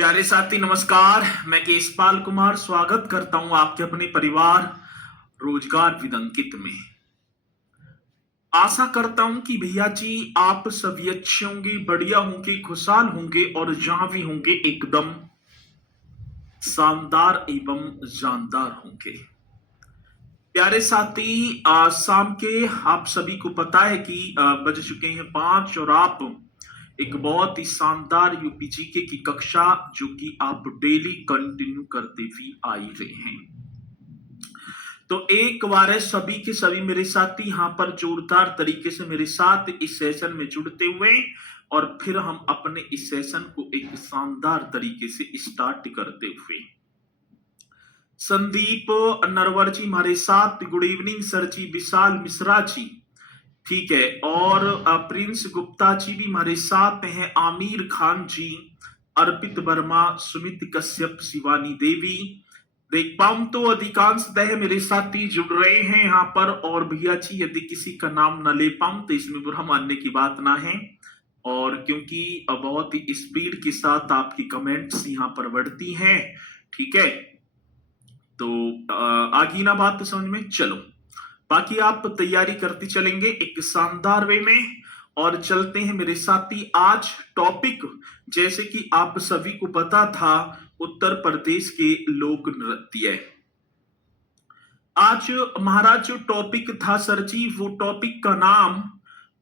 प्यारे साथी नमस्कार। मैं केशपाल कुमार स्वागत करता हूं आपके अपने परिवार रोजगार विद अंकित में। आशा करता हूं कि भैया जी आप सभी अच्छे होंगे, बढ़िया होंगे, खुशहाल होंगे और जहां भी होंगे एकदम शानदार एवं जानदार होंगे। प्यारे साथी शाम के आप सभी को पता है कि बज चुके हैं 5 और आप एक बहुत ही शानदार यूपीजीके की कक्षा जो कि आप डेली कंटिन्यू करते भी आ ही रहे हैं। तो एक बार सभी के सभी मेरे साथी यहाँ पर जोरदार तरीके से मेरे साथ इस सेशन में जुड़ते हुए और फिर हम अपने इस सेशन को एक शानदार तरीके से स्टार्ट करते हुए। संदीप नरवर जी हमारे साथ, गुड इवनिंग सर जी। विशाल मिश्रा जी, ठीक है, और प्रिंस गुप्ता जी भी हमारे साथ हैं। आमिर खान जी, अर्पित वर्मा, सुमित कश्यप, शिवानी देवी, देख पाऊं तो अधिकांशतः मेरे साथी जुड़ रहे हैं यहाँ पर। और भैया जी यदि किसी का नाम न ले पाऊं तो इसमें बुरा मानने की बात ना है, और क्योंकि बहुत ही स्पीड के साथ आपकी कमेंट्स यहाँ पर बढ़ती हैं, ठीक है, तो आगे ना बात तो समझ में। चलो बाकी आप तैयारी करते चलेंगे एक शानदार वे में। और चलते हैं मेरे साथी आज टॉपिक, जैसे कि आप सभी को पता था, उत्तर प्रदेश के लोक नृत्य। आज हमारा जो टॉपिक था सर जी, वो टॉपिक का नाम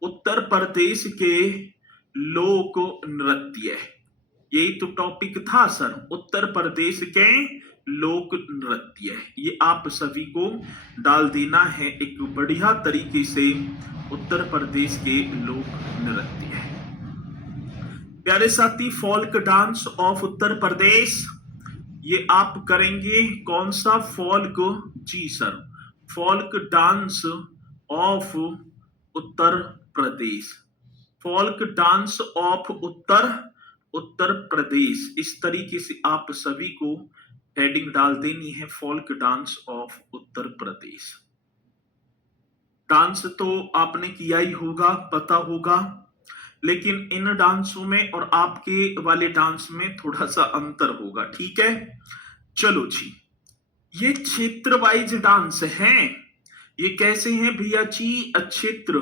उत्तर प्रदेश के लोक नृत्य। यही तो टॉपिक था सर, उत्तर प्रदेश के लोक नृत्य। ये आप सभी को डाल देना है एक बढ़िया तरीके से, उत्तर प्रदेश के लोक नृत्य। प्यारे साथी, folk dance of Uttar Pradesh, ये आप करेंगे कौन सा फोल्क जी sir? Folk dance of Uttar Pradesh, folk dance of Uttar Pradesh. इस तरीके से आप सभी को हेडिंग डाल देनी है, folk dance of Uttar Pradesh. Dance तो आपने किया ही होगा, पता होगा, लेकिन इन डांसों में और आपके वाले डांस में थोड़ा सा अंतर होगा, ठीक है। चलो जी, ये क्षेत्र वाइज डांस हैं। ये कैसे हैं भैया जी? क्षेत्र,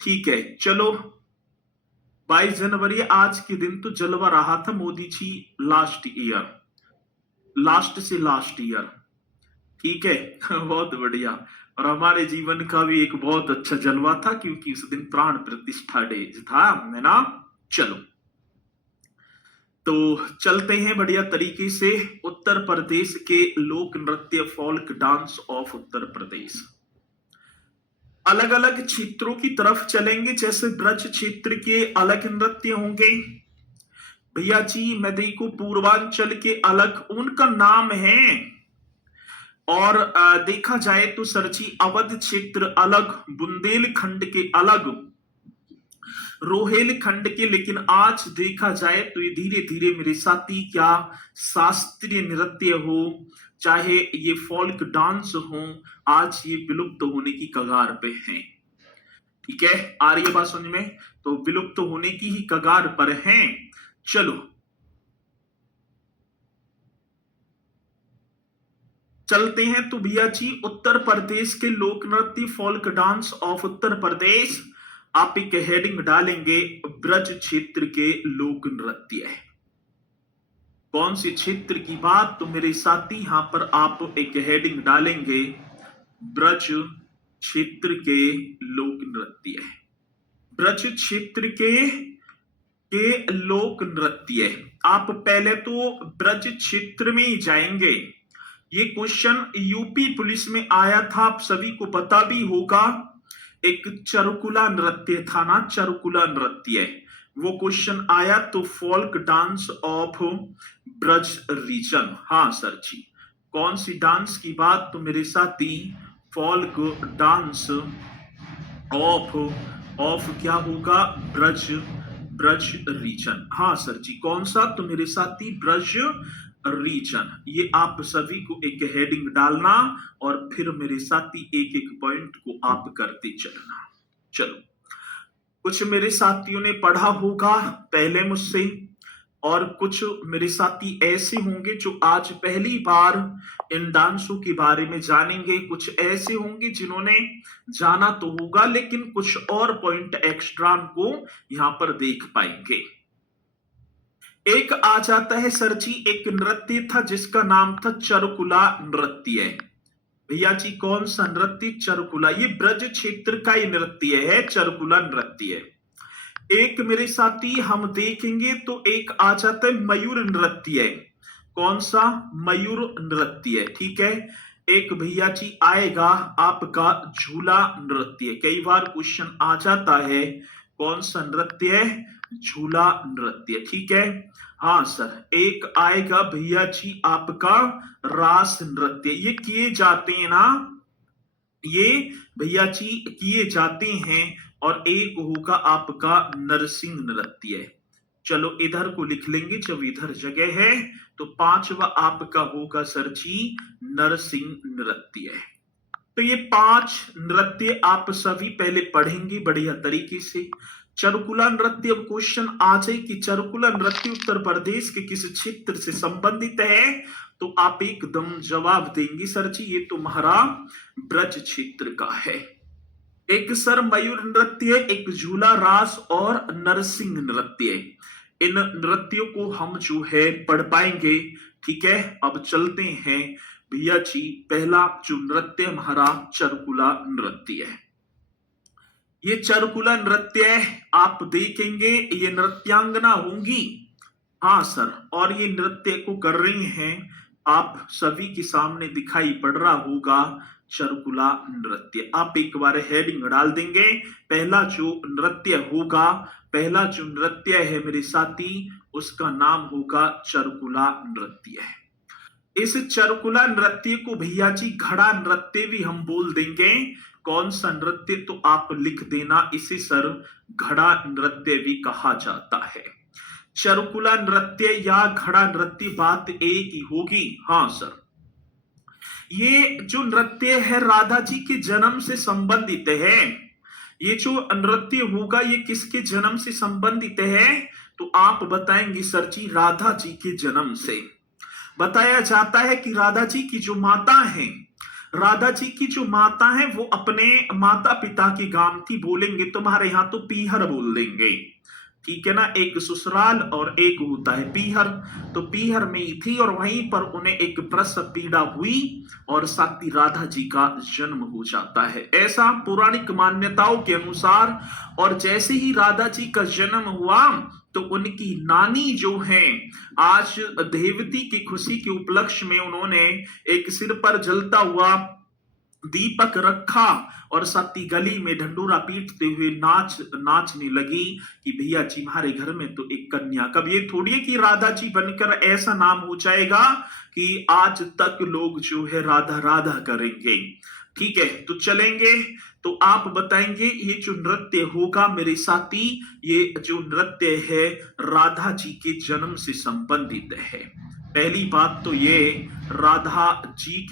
ठीक है। चलो 22 जनवरी आज के दिन तो जलवा रहा था Modi ji last year, last से लास्ट ईयर, ठीक है। बहुत बढ़िया। और हमारे जीवन का भी एक बहुत अच्छा जलवा था क्योंकि उस दिन प्राण प्रतिष्ठा डे था, है ना। चलो तो चलते हैं बढ़िया तरीके से उत्तर प्रदेश के लोक नृत्य, फोल्क डांस ऑफ उत्तर प्रदेश। अलग अलग क्षेत्रों की तरफ चलेंगे, जैसे ब्रज क्षेत्र के अलग नृत्य होंगे भैया जी। मैं देखो पूर्वांचल के अलग उनका नाम है, और देखा जाए तो सर जी अवध क्षेत्र अलग, बुंदेलखंड के अलग, रोहेलखंड के। लेकिन आज देखा जाए तो ये धीरे धीरे मेरे साथी, क्या शास्त्रीय नृत्य हो चाहे ये फोल्क डांस हो, आज ये विलुप्त होने की कगार पे हैं, ठीक है। आ रही है बात समझ में? तो विलुप्त होने की ही कगार पर हैं। चलो चलते हैं तो भैया जी, उत्तर प्रदेश के लोक नृत्य, फोल्क डांस ऑफ उत्तर प्रदेश, आप एक हेडिंग डालेंगे ब्रज क्षेत्र के लोक नृत्य है। कौन से क्षेत्र की बात? तो मेरे साथी यहां पर आप एक हेडिंग डालेंगे ब्रज क्षेत्र के लोक नृत्य है। ब्रज क्षेत्र के लोक नृत्य। आप पहले तो ब्रज क्षेत्र में ही जाएंगे। ये क्वेश्चन यूपी पुलिस में आया था, आप सभी को पता भी होगा। एक चरुकुला नृत्य था ना, चरुकुला नृत्य, वो क्वेश्चन आया। तो folk dance of Braj region, हाँ सर जी। कौन सी डांस की बात? तो मेरे साथी फोल्क डांस ऑफ क्या होगा? ब्रज रीजन, हाँ सर जी। कौन सा? तो मेरे साथी ब्रज रीजन। ये आप सभी को एक हेडिंग डालना और फिर मेरे साथी एक एक पॉइंट को आप करते चलना। चलो, कुछ मेरे साथियों ने पढ़ा होगा पहले मुझसे, और कुछ मेरे साथी ऐसे होंगे जो आज पहली बार इन डांसों के बारे में जानेंगे, कुछ ऐसे होंगे जिन्होंने जाना तो होगा लेकिन कुछ और पॉइंट एक्स्ट्रा को यहां पर देख पाएंगे। एक आ जाता है सर जी, एक नृत्य था जिसका नाम था चरकुला नृत्य। भैया जी कौन सा नृत्य? चरकुला। ये ब्रज क्षेत्र का ही नृत्य है, चरकुला नृत्य। एक मेरे साथी हम देखेंगे तो एक आ जाता है मयूर नृत्य। कौन सा? मयूर नृत्य। ठीक है। एक भैया जी आएगा आपका झूला नृत्य। कई बार क्वेश्चन आ जाता है कौन सा नृत्य है? झूला नृत्य। ठीक है। हाँ सर। एक आएगा भैया जी आपका रास नृत्य। ये किए जाते हैं ना, ये भैया जी किए जाते हैं। और एक होगा आपका नरसिंह नृत्य। चलो इधर को लिख लेंगे जब इधर जगह है। तो पांचवा आपका होगा सर जी नरसिंह नृत्य। तो ये 5 नृत्य आप सभी पहले पढ़ेंगे बढ़िया तरीके से। चरकुला नृत्य, अब क्वेश्चन आ जाए कि चरकुला नृत्य उत्तर प्रदेश के किस क्षेत्र से संबंधित है, तो आप एकदम जवाब देंगे सर जी ये तुम्हारा ब्रज क्षेत्र का है। एक सर मयूर नृत्य, एक झूला रास और नरसिंह नृत्य। इन नृत्यों को हम जो है पढ़ पाएंगे। ठीक है। अब चलते हैं भैया जी, पहला जो नृत्य हमारा चरकुला नृत्य है। ये चरकुला नृत्य आप देखेंगे ये नृत्यांगना होंगी। हाँ सर। और ये नृत्य को कर रही हैं, आप सभी के सामने दिखाई पड़ रहा होगा चरकुला नृत्य। आप एक बार हेडिंग डाल देंगे। पहला जो नृत्य होगा, पहला जो नृत्य है मेरे साथी, उसका नाम होगा चरकुला नृत्य। इस चरकुला नृत्य को भैया जी घड़ा नृत्य भी हम बोल देंगे। कौन सा नृत्य? तो आप लिख देना इसे सर घड़ा नृत्य भी कहा जाता है। चरकुला नृत्य या घड़ा नृत्य बात एक ही होगी। हाँ सर। ये जो नृत्य है राधा जी के जन्म से संबंधित है। ये जो नृत्य होगा ये किसके जन्म से संबंधित है? तो आप बताएंगे सर जी राधा जी के जन्म से। बताया जाता है कि राधा जी की जो माता है, राधा जी की जो माता है वो अपने माता पिता की गामती बोलेंगे, तुम्हारे यहां तो पीहर बोल देंगे। ठीक है ना। एक ससुराल और एक होता है पीहर। तो पीहर में ही थी और वहीं पर उन्हें एक प्रसव पीड़ा हुई और साथी राधा जी का जन्म हो जाता है, ऐसा पौराणिक मान्यताओं के अनुसार। और जैसे ही राधा जी का जन्म हुआ तो उनकी नानी जो है, आज देवती की खुशी के उपलक्ष्य में उन्होंने एक सिर पर जलता हुआ दीपक रखा और सती गली में ढंडोरा पीटते हुए नाचने लगी कि भैया जी हमारे घर में तो एक कन्या। कब ये थोड़ी है कि राधा जी बनकर ऐसा नाम हो जाएगा कि आज तक लोग जो है राधा राधा करेंगे। ठीक है। तो चलेंगे। तो आप बताएंगे ये जो नृत्य होगा मेरे साथी, ये जो नृत्य है राधा जी के जन्म से संबंधित है। पहली बात तो ये राधा जी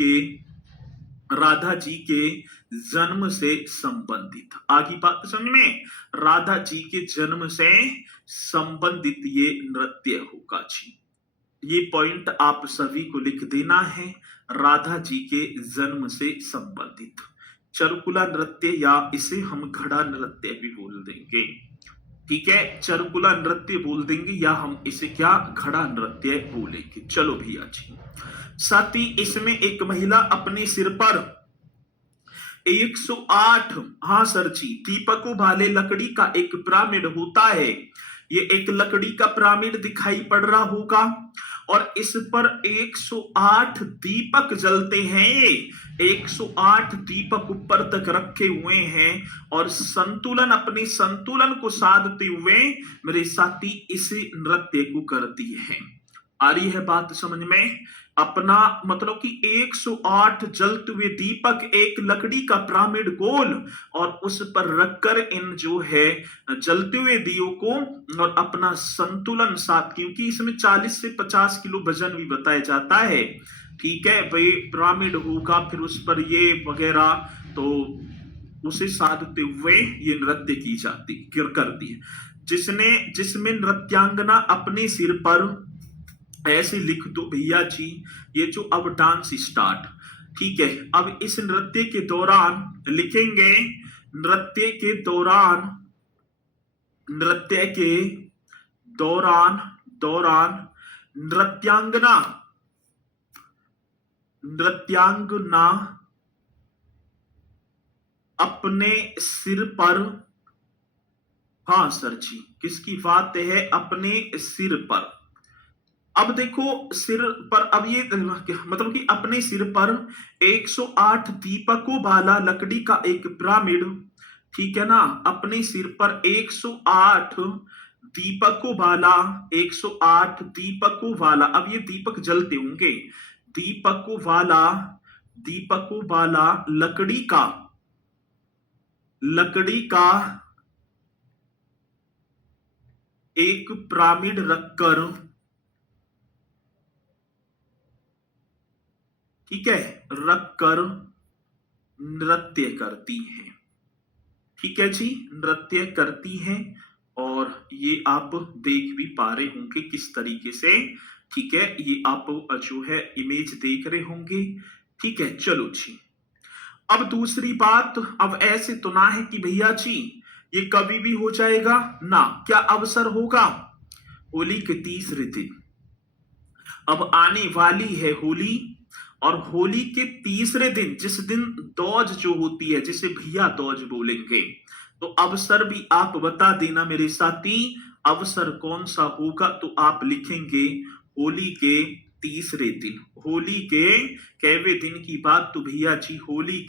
के जन्म से संबंधित। आगे बात समझ में, राधा जी के जन्म से संबंधित ये नृत्य होगा जी। ये पॉइंट आप सभी को लिख देना है, राधा जी के जन्म से संबंधित चरकुला नृत्य, या इसे हम घड़ा नृत्य भी बोल देंगे। ठीक है। चरकुला नृत्य बोल देंगे या हम इसे क्या घड़ा नृत्य बोलेंगे। चलो भैया जी, साथ ही इसमें एक महिला अपने सिर पर 108, हाँ सर जी, दीपकों वाले लकड़ी का एक पिरामिड होता है। ये एक लकड़ी का पिरामिड दिखाई पड़ रहा होगा और इस पर 108 दीपक जलते हैं। 108 दीपक ऊपर तक रखे हुए हैं और अपने संतुलन को साधते हुए मेरे साथी इस नृत्य को करती है। आ रही है बात समझ में? अपना मतलब कि 108 जलते हुए दीपक एक लकड़ी का पिरामिड गोल और उस पर रखकर इन जो है जलते हुए दियों को और अपना संतुलन साथ, क्योंकि इसमें 40 से 50 किलो वजन भी बताया जाता है। ठीक है भाई, पिरामिड होगा फिर उस पर ये वगैरह, तो उसे साधते हुए ये नृत्य की जाती करती है। जिसमें नृत्यांगना अपने सिर पर, ऐसे लिख दो भैया जी। ये जो अब डांस स्टार्ट, ठीक है। अब इस नृत्य के दौरान लिखेंगे, नृत्य के दौरान, नृत्य के दौरान, दौरान नृत्यांगना, नृत्यांगना अपने सिर पर, हाँ सर जी, किसकी बात है, अपने सिर पर। अब देखो सिर पर, अब ये मतलब कि अपने सिर पर 108 दीपकों वाला लकड़ी का एक पिरामिड, ठीक है ना, अपने सिर पर 108 दीपकों वाला, 108 दीपकों वाला, अब ये दीपक जलते होंगे, दीपकों वाला, दीपकों वाला लकड़ी का, लकड़ी का एक पिरामिड रखकर, ठीक है, रखकर नृत्य करती हैं, ठीक है जी, नृत्य करती हैं। और ये आप देख भी पा रहे होंगे किस तरीके से, ठीक है, ये आप जो है इमेज देख रहे होंगे, ठीक है। चलो जी, अब दूसरी बात, अब ऐसे तो ना है कि भैया जी ये कभी भी हो जाएगा ना, क्या अवसर होगा, होली के तीसरे दिन, अब आने वाली है होली, और होली के तीसरे दिन, जिस दिन दौज जो होती है, जिसे भैया दौज बोलेंगे, तो अवसर भी आप बता देना मेरे साथी, अवसर कौन सा होगा, तो आप लिखेंगे होली के तीसरे दिन, होली के कैवे दिन की बात, तो भैया जी होली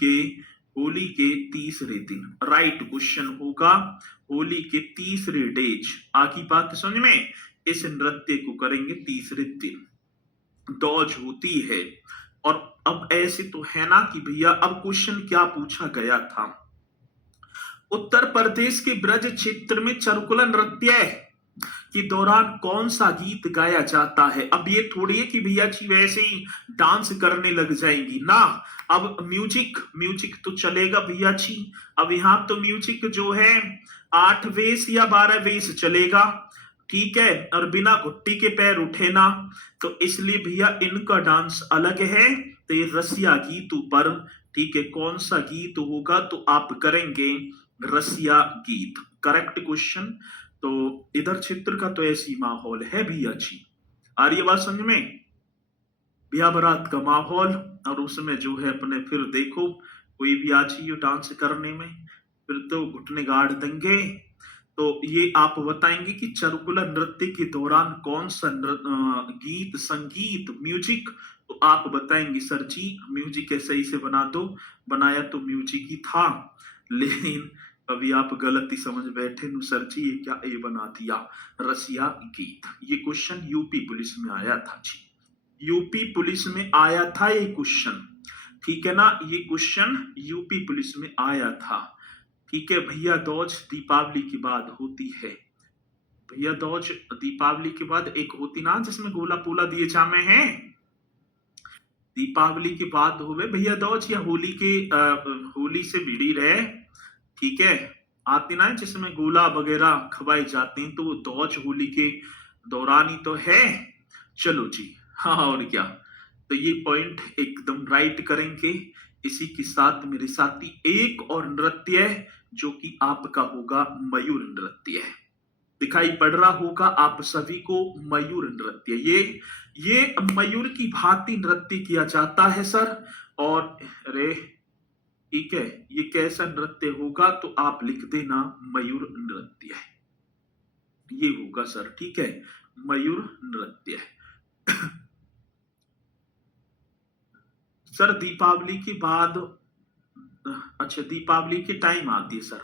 के तीसरे दिन, राइट क्वेश्चन होगा, होली के तीसरे डेज। आगे बात समझ में, इस नृत्य को करेंगे तीसरे दिन, दौज होती है। और अब ऐसे तो है ना कि भैया, अब क्वेश्चन क्या पूछा गया था, उत्तर प्रदेश के ब्रज क्षेत्र में चरुकुला नृत्य के दौरान कौन सा गीत गाया जाता है। अब ये थोड़ी है कि भैया जी वैसे ही डांस करने लग जाएंगी ना, अब म्यूजिक, म्यूजिक तो चलेगा भैया जी। अब यहाँ तो म्यूजिक जो है 8 वेस या 12 वेस चलेगा, ठीक है, और बिना घुट्टी के पैर उठे ना, तो इसलिए भैया इनका डांस अलग है, तो ये रसिया गीतों पर, ठीक है, कौन सा गीत होगा, तो आप करेंगे रसिया गीत, करेक्ट क्वेश्चन। तो इधर क्षेत्र का तो ऐसी माहौल है भैया जी, आ रही है बात समझ में, ब्याह बारात का माहौल, और उसमें जो है अपने फिर देखो कोई भी आ चाहिए डांस करने में, फिर तो घुटने गाड़ देंगे। तो ये आप बताएंगे कि चरुकुला नृत्य के दौरान कौन सा गीत, संगीत, म्यूजिक, तो आप बताएंगे सर जी म्यूजिक है, सही से बना दो, बनाया तो म्यूजिक ही था, लेकिन अभी आप गलती समझ बैठे नु सर जी, ये क्या ये बना दिया रसिया गीत। ये क्वेश्चन यूपी पुलिस में आया था जी, यूपी पुलिस में आया था ये क्वेश्चन, ठीक है ना, ये क्वेश्चन यूपी पुलिस में आया था, ठीक है। भैया दौज दीपावली के बाद होती है, भैया दौज दीपावली के बाद एक होती ना, जिसमें गोला पोला दिए जामे हैं, दीपावली के बाद होवे भैया दौज, या होली के होली से भिड़ी रहे, ठीक है, आती ना जिसमें गोला वगैरह खवाए जाते हैं, तो वो दौज होली के दौरान ही तो है। चलो जी, हाँ और क्या, तो ये पॉइंट एकदम राइट करेंगे। इसी के साथ मेरे साथी एक और नृत्य है जो कि आपका होगा मयूर नृत्य, दिखाई पड़ रहा होगा आप सभी को मयूर नृत्य, ये मयूर की भांति नृत्य किया जाता है सर। और रे ठीक है, ये कैसा नृत्य होगा, तो आप लिख देना मयूर नृत्य, ये होगा सर, ठीक है, मयूर नृत्य। सर दीपावली के बाद, अच्छा दीपावली के टाइम आती है सर,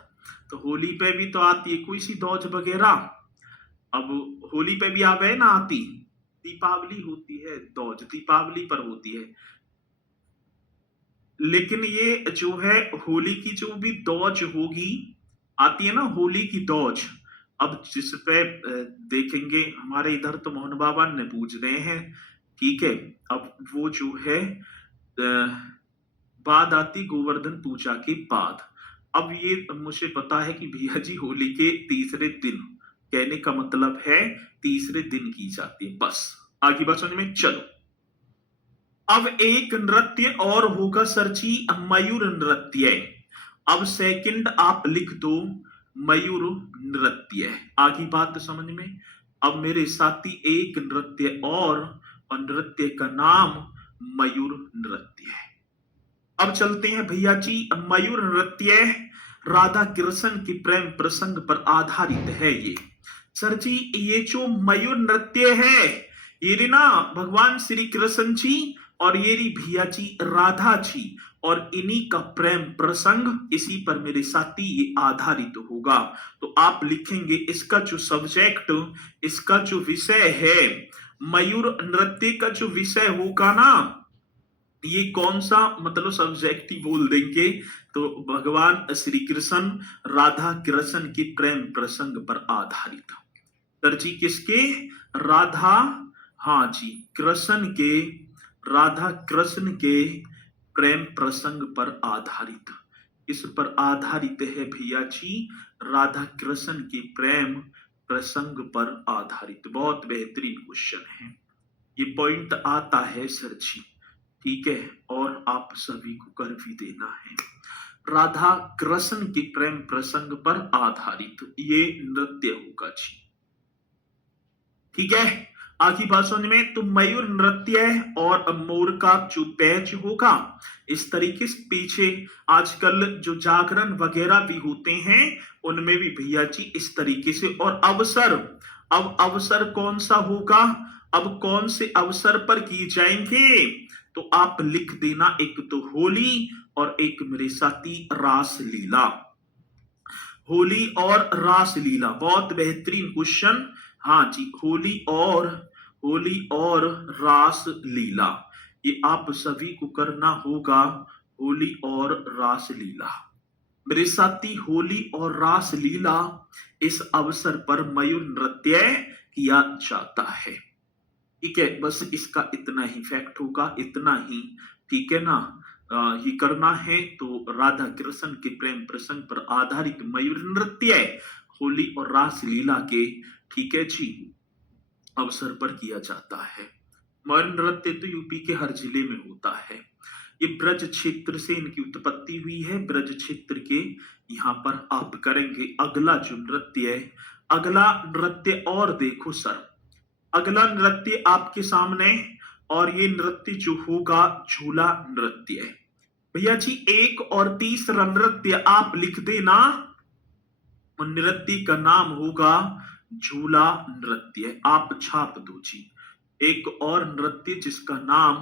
तो होली पे भी तो आती है कोई सी दौज वगैरह, अब होली पे भी आवे ना आती, दीपावली होती है दौज, दीपावली पर होती है, लेकिन ये जो है होली की जो भी दौज होगी, आती है ना होली की दौज, अब जिस पे देखेंगे हमारे इधर तो मोहन बाबा ने पूछ रहे हैं, ठीक है, अब वो जो है बाद आती गोवर्धन पूजा के बाद। अब ये मुझे पता है कि भैया जी होली के तीसरे दिन, कहने का मतलब है तीसरे दिन की जाती है। बस आगे बात समझ में, चलो। अब एक नृत्य और होगा सर जी, मयूर नृत्य। अब सेकंड आप लिख दो मयूर नृत्य। आगे बात समझ में। अब मेरे साथी एक नृत्य और नृत्य का नाम मयूर नृत्य है। अब चलते हैं भैया जी, मयूर नृत्य राधा कृष्ण की प्रेम प्रसंग पर आधारित है। ये सर जी ये जो मयूर नृत्य है ये ना भगवान श्री कृष्ण जी और ये री भैया जी राधा जी और इन्हीं का प्रेम प्रसंग, इसी पर मेरे साथी ये आधारित होगा। तो आप लिखेंगे इसका जो सब्जेक्ट, इसका जो विषय है, मयूर नृत्य का जो विषय होगा ना, ये कौन सा मतलब सब्जेक्ट ही बोल देंगे तो भगवान श्री कृष्ण राधा कृष्ण की प्रेम प्रसंग पर आधारित। सर जी किसके? राधा, हाँ जी कृष्ण के, राधा कृष्ण के प्रेम प्रसंग पर आधारित। इस पर आधारित है भैया जी, राधा कृष्ण की प्रेम प्रसंग पर आधारित। बहुत बेहतरीन क्वेश्चन है, ये पॉइंट आता है सर जी, ठीक है, और आप सभी को कर भी देना है। राधा कृष्ण की प्रेम प्रसंग पर आधारित ये नृत्य होगा जी, ठीक है। आखिरी बात समझ में, तो मयूर नृत्य और मोर का जो पैच होगा इस तरीके से। पीछे आजकल जो जागरण वगैरह भी होते हैं उनमें भी भैया जी इस तरीके से। और अवसर, अब अवसर कौन सा होगा, अब कौन से अवसर पर की जाएंगे तो आप लिख देना, एक तो होली और एक मेरे साथी रास लीला। होली और रास लीला, बहुत बेहतरीन क्वेश्चन। हाँ जी, होली और रास लीला, ये आप सभी को करना होगा। होली और रास लीला मेरे साथी, होली और रास लीला इस अवसर पर मयूर नृत्य किया जाता है, ठीक है। बस इसका इतना ही फैक्ट होगा, इतना ही, ठीक है ना। ये करना है तो राधा कृष्ण के प्रेम प्रसंग पर आधारित मयूर नृत्य होली और रास लीला के, ठीक है जी, अवसर पर किया जाता है। मयूर नृत्य तो यूपी के हर जिले में होता है। ये ब्रज क्षेत्र से इनकी उत्पत्ति हुई है, ब्रज क्षेत्र के यहाँ पर आप करेंगे। अगला जो नृत्य है, अगला नृत्य और देखो सर, अगला नृत्य आपके सामने, और ये नृत्य जो होगा झूला नृत्य है भैया जी। एक और तीसरा नृत्य आप लिख देना, नृत्य का नाम होगा झूला नृत्य, आप छाप दो जी। एक और नृत्य जिसका नाम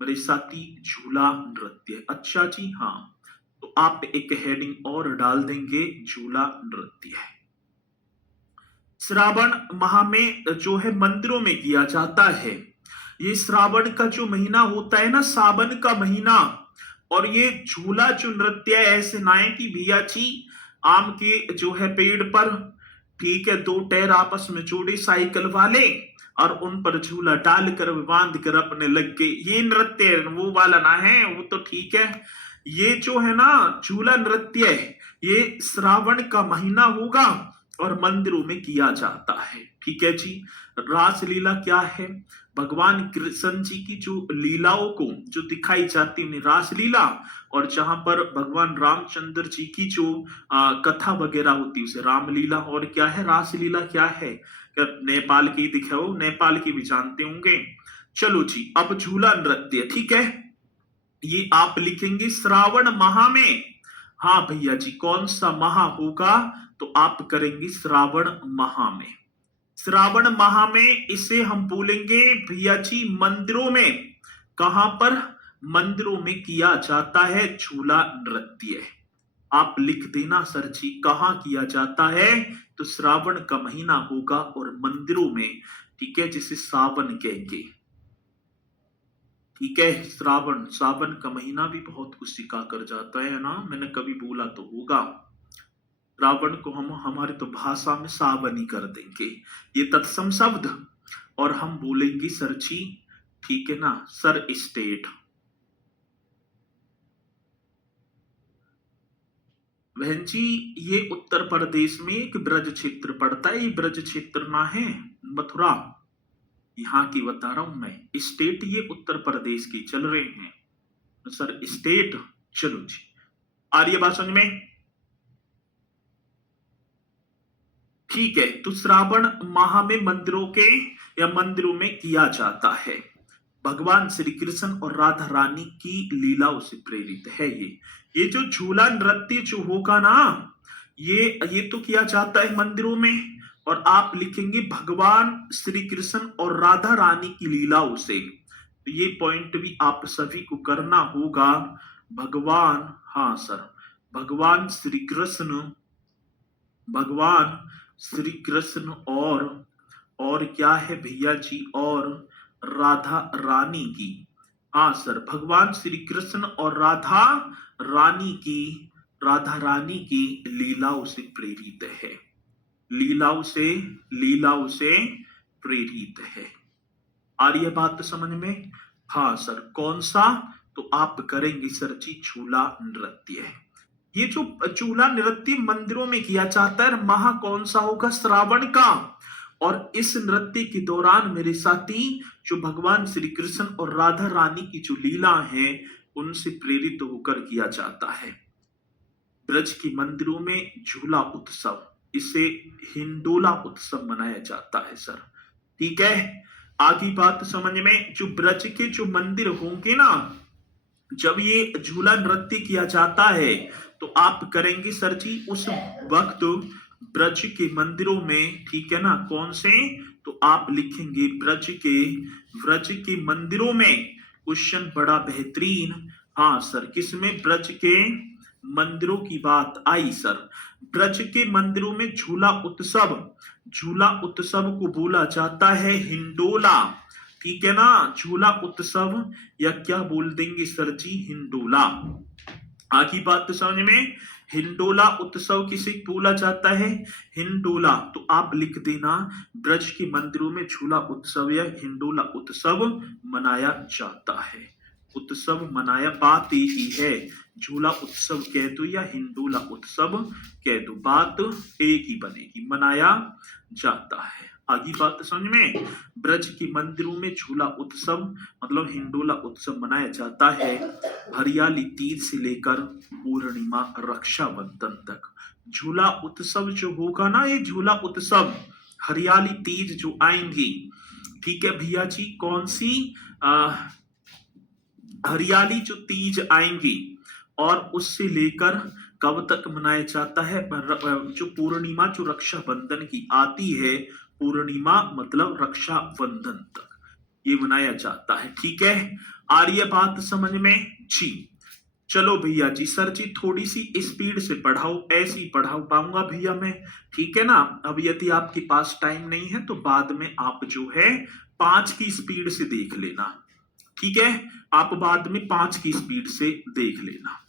मेरे साथी झूला नृत्य। अच्छा जी, हाँ, तो आप एक हेडिंग और डाल देंगे, झूला नृत्य है। श्रावण माह में जो है मंदिरों में किया जाता है। ये श्रावण का जो महीना होता है ना, सावन का महीना, और ये झूला जो नृत्य ऐसे नाए की भैया जी आम के जो है पेड़ पर, ठीक है, दो टायर आपस में जोड़े साइकिल वाले और उन पर झूला डालकर बांध कर अपने लग गए। ये नृत्य वो वाला ना है, वो तो ठीक है। ये जो है ना झूला नृत्य, ये श्रावण का महीना होगा और मंदिरों में किया जाता है, ठीक है जी। रास लीला क्या है, भगवान कृष्ण जी की जो लीलाओं को जो दिखाई जाती है रास लीला, और जहां पर भगवान रामचंद्र जी की जो कथा वगैरह होती है उसे रामलीला। और क्या है रास लीला, क्या है, नेपाल की दिखाओ, नेपाल की भी जानते होंगे। चलो जी, अब झूला नृत्य, ठीक है, ये आप लिखेंगे श्रावण माह में। हाँ भैया जी, कौन सा माह होगा तो आप करेंगे श्रावण माह में। श्रावण माह में इसे हम बोलेंगे भैया जी मंदिरों में। कहां पर? मंदिरों में किया जाता है झूला नृत्य। आप लिख देना सर जी, कहां किया जाता है तो श्रावण का महीना होगा और मंदिरों में, ठीक है, जिसे सावन कहेंगे, ठीक है। श्रावण, सावन का महीना भी बहुत कुछ सिखा कर जाता है ना, मैंने कभी बोला तो होगा। रावण को हम हमारे तो भाषा में सावन ही कर देंगे, ये तत्सम शब्द, और हम बोलेंगे सर जी, ठीक है ना, सर स्टेट। बहन जी, ये उत्तर प्रदेश में एक ब्रज क्षेत्र पड़ता है। ये ब्रज क्षेत्र ना है मथुरा, यहाँ की बता रहा हूं मैं। स्टेट ये उत्तर प्रदेश की चल रहे हैं तो सर स्टेट। चलो जी, आ रही है बात समझ में? ठीक है, तो श्रावण माह में मंदिरों के या मंदिरों में किया जाता है। भगवान श्री कृष्ण और राधा रानी की लीलाओं से प्रेरित है ये जो झूला नृत्य जो होगा ना, ये तो किया जाता है मंदिरों में। और आप लिखेंगे भगवान श्री कृष्ण और राधा रानी की लीलाओं से। तो ये पॉइंट भी आप सभी को करना होगा। भगवान, हाँ सर, भगवान श्री कृष्ण, भगवान श्री कृष्ण और क्या है भैया जी, और राधा रानी की। हाँ सर, भगवान श्री कृष्ण और राधा रानी की लीलाओं से प्रेरित है। लीलाओं से प्रेरित है। आ रही है बात समझ में? हाँ सर, कौन सा? तो आप करेंगे सर जी झूला नृत्य। ये जो झूला नृत्य मंदिरों में किया जाता है, माह कौन सा होगा? श्रावण का। और इस नृत्य के दौरान मेरे साथी जो भगवान श्री कृष्ण और राधा रानी की जो लीला है उनसे प्रेरित होकर किया जाता है। ब्रज की मंदिरों में झूला उत्सव, इसे हिंडोला उत्सव मनाया जाता है सर। ठीक है, आगे बात समझ में। जो ब्रज के जो मंदिर होंगे ना, जब ये झूला नृत्य किया जाता है तो आप करेंगे सर जी उस वक्त ब्रज के मंदिरों में, ठीक है ना, कौन से? तो आप लिखेंगे ब्रज के मंदिरों में। क्वेश्चन बड़ा बेहतरीन। हाँ सर, किसमें? ब्रज के मंदिरों की बात आई सर। ब्रज के मंदिरों में झूला उत्सव को बोला जाता है हिंडोला। ठीक है ना, झूला उत्सव या क्या बोल देंगे सर जी? हिंडोला। आगे बात समझ में। हिंडोला उत्सव किसे बोला जाता है? हिंडोला। तो आप लिख देना ब्रज के मंदिरों में झूला उत्सव या हिंडोला उत्सव मनाया जाता है। उत्सव मनाया, बात यही है। झूला उत्सव कह दो या हिंडोला उत्सव कह दो, बात एक ही बनेगी, मनाया जाता है। आगे बात समझ में। ब्रज के मंदिरों में झूला उत्सव मतलब हिंडोला उत्सव मनाया जाता है हरियाली तीज से लेकर पूर्णिमा रक्षाबंधन तक। झूला उत्सव जो होगा ना, ये झूला उत्सव हरियाली तीज जो आएंगी, ठीक है भैया जी, कौन सी? हरियाली जो तीज आएंगी और उससे लेकर कब तक मनाया जाता है? जो पूर्णिमा जो रक्षाबंधन की आती है, पूर्णिमा मतलब रक्षाबंधन तक ये मनाया जाता है। ठीक है, आ रही है बात समझ में जी? चलो भैया जी, सर जी थोड़ी सी स्पीड से पढ़ाओ, ऐसी पढ़ा पाऊंगा भैया मैं। ठीक है ना, अब यदि आपके पास टाइम नहीं है तो बाद में आप जो है 5 की स्पीड से देख लेना। ठीक है, आप बाद में 5 की स्पीड से देख लेना।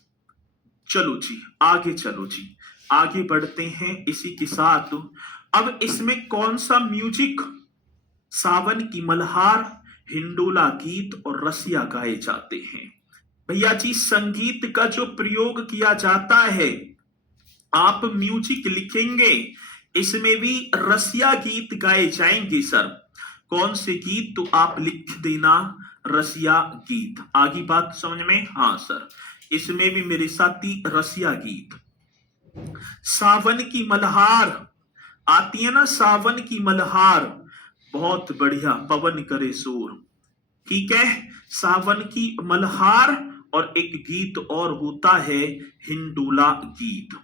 चलो जी, आगे चलो जी, आगे बढ़ते हैं इसी के साथ। अब इसमें कौन सा म्यूजिक सावन की मल्हार, हिंडोला गीत और रसिया गाए जाते हैं? भैया जी, संगीत का जो प्रयोग किया जाता है, आप म्यूजिक लिखेंगे, इसमें भी रसिया गीत गाए जाएंगे सर। कौन से गीत? तो आप लिख देना रसिया गीत। आगे बात समझ में? हाँ सर, इसमें भी मेरे साथी रसिया गीत। सावन की मल्हार आती है ना, सावन की मल्हार, बहुत बढ़िया, पवन करे शोर। ठीक है, सावन की मल्हार और एक गीत और होता है हिंडोला गीत।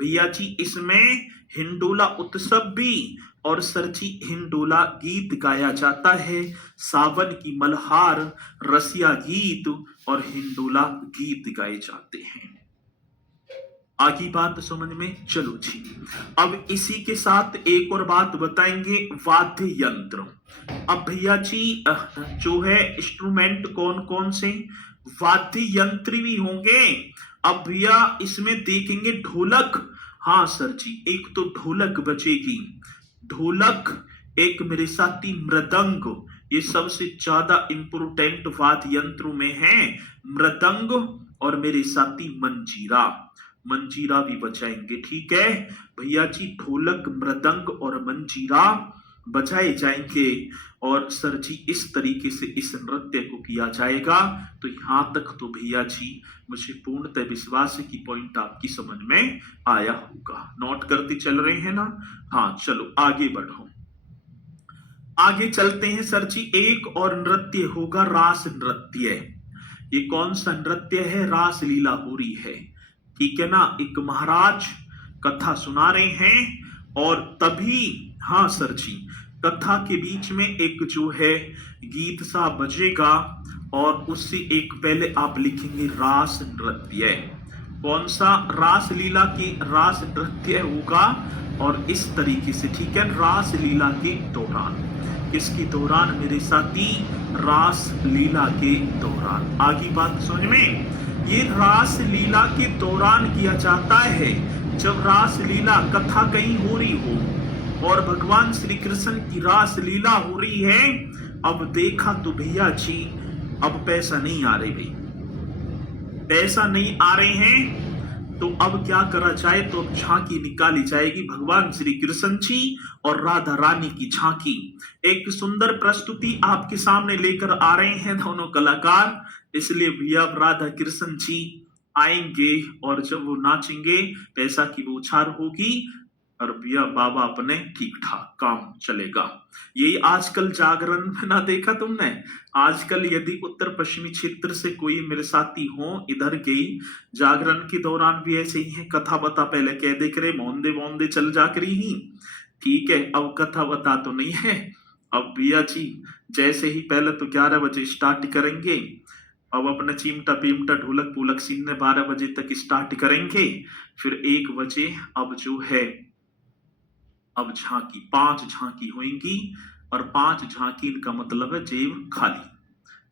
भैया जी, इसमें हिंडोला उत्सव भी और सरची हिंडोला गीत गाया जाता है। सावन की मल्हार, रसिया गीत और हिंडोला गीत गाए जाते हैं। आगे बात समझ में? चलो जी, अब इसी के साथ एक और बात बताएंगे, वाद्य यंत्र। अब भैया जी जो है इंस्ट्रूमेंट कौन कौन से? वाद्य यंत्र भी होंगे। अब भैया इसमें देखेंगे ढोलक। हाँ सर जी, एक तो ढोलक बचेगी, ढोलक, एक मेरे साथी मृदंग, ये सबसे ज्यादा इंपोर्टेंट वाद्य यंत्रों में है, मृदंग और मेरे साथी मंजीरा। मंजीरा भी बजाएंगे। ठीक है भैया जी, ढोलक मृदंग और मंजीरा बजाए जाएंगे और सर जी इस तरीके से इस नृत्य को किया जाएगा। तो यहां तक तो भैया जी मुझे पूर्णतः विश्वास है कि पॉइंट आपकी समझ में आया होगा। नोट करते चल रहे हैं ना? हाँ चलो आगे बढ़ो, आगे चलते हैं सर जी। एक और नृत्य होगा रास नृत्य। ये कौन सा नृत्य है? रास लीला हो रही है, ठीक है ना। एक महाराज कथा सुना रहे हैं और तभी, हाँ सर जी, कथा के बीच में एक जो है गीत सा बजेगा और उससे एक पहले आप लिखेंगे रास नृत्य। कौन सा? रास लीला की रास नृत्य होगा और इस तरीके से, ठीक है, रास लीला के दौरान। किसके दौरान मेरे साथी? रास लीला के दौरान। आगे बात समझ में? ये रास लीला के दौरान किया जाता है जब रास लीला कथा कहीं हो रही हो और भगवान श्री कृष्ण की रास लीला हो रही है। अब देखा तो भैया जी अब पैसा नहीं आ रहे भाई, पैसा नहीं आ रहे हैं, तो अब क्या करा जाए? तो अब झांकी निकाली जाएगी भगवान श्री कृष्ण जी और राधा रानी की झांकी। एक सुंदर प्रस्तुति आपके सामने लेकर आ रहे हैं दोनों कलाकार, इसलिए भैया अब राधा कृष्ण जी आएंगे और जब वो नाचेंगे पैसा की बौछार होगी और भैया बाबा अपने ठीक ठाक काम चलेगा। यही आजकल जागरण में ना देखा तुमने? आजकल यदि उत्तर पश्चिमी क्षेत्र से कोई मेरे साथी हो इधर के, जागरण के दौरान भी ऐसे ही है, कथा बता पहले कह देख रहे मोंदे मोंदे चल जाकरी ही, ठीक है। अब कथा बता तो नहीं है, अब भैया जी जैसे ही पहले तो 11 बजे स्टार्ट करेंगे, अब अपना चिमटा पिमटा ढोलक पुलक सीनने 12 बजे तक स्टार्ट करेंगे, फिर 1 बजे अब जो है अब झांकी 5 झांकी होंगी और 5 झांकी का मतलब है जेब खाली।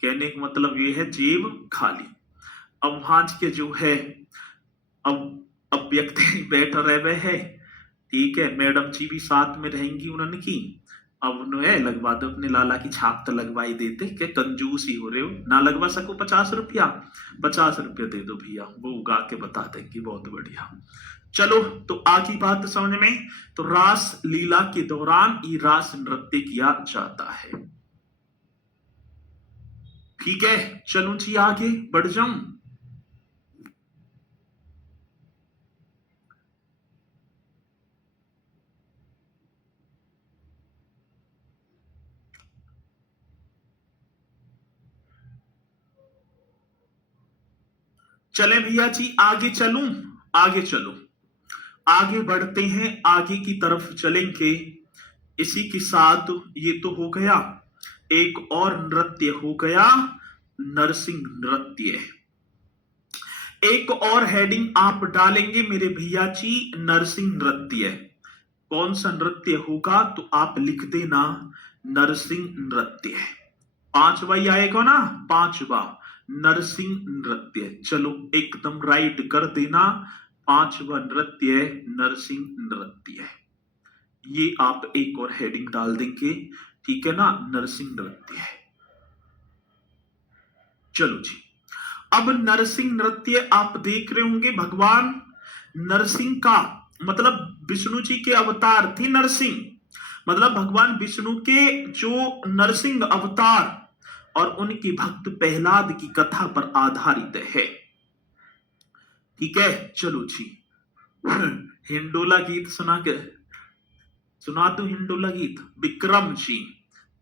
कहने का मतलब ये है जेब खाली। अब वहां के जो है अब व्यक्ति बैठ रहे है, ठीक है, मैडम जी भी साथ में रहेंगी उन्होंने की। अब उन्हें लगवा दो अपने लाला की छाप तो लगवाई देते, क्या कंजूस ही हो रहे हो, ना लगवा सको 50 रुपया, 50 रुपया दे दो भैया, वो उगा के बता देंगे। बहुत बढ़िया, चलो तो आगे बात समझ में। तो रास लीला के दौरान ये रास नृत्य किया जाता है, ठीक है। चलो जी आगे बढ़ जाऊं। चले भैया जी आगे चलूं, आगे चलो, आगे बढ़ते हैं, आगे की तरफ चलेंगे। इसी के साथ ये तो हो गया, एक और नृत्य हो गया नरसिंह नृत्य। एक और हेडिंग आप डालेंगे मेरे भैया जी, नरसिंह नृत्य। कौन सा नृत्य होगा? तो आप लिख देना नरसिंह नृत्य। 5वां ही आएगा ना, 5वां नरसिंह नृत्य। चलो एकदम राइट कर देना, 5वां नृत्य नरसिंह नृत्य। ये आप एक और हेडिंग डाल देंगे, ठीक है ना, नरसिंह नृत्य है। चलो जी, अब नरसिंह नृत्य आप देख रहे होंगे, भगवान नरसिंह का मतलब विष्णु जी के अवतार थे नरसिंह, मतलब भगवान विष्णु के जो नरसिंह अवतार और उनकी भक्त प्रहलाद की कथा पर आधारित है, ठीक है। चलो जी, हिंडोला गीत सुना दो हिंडोला गीत। विक्रम जी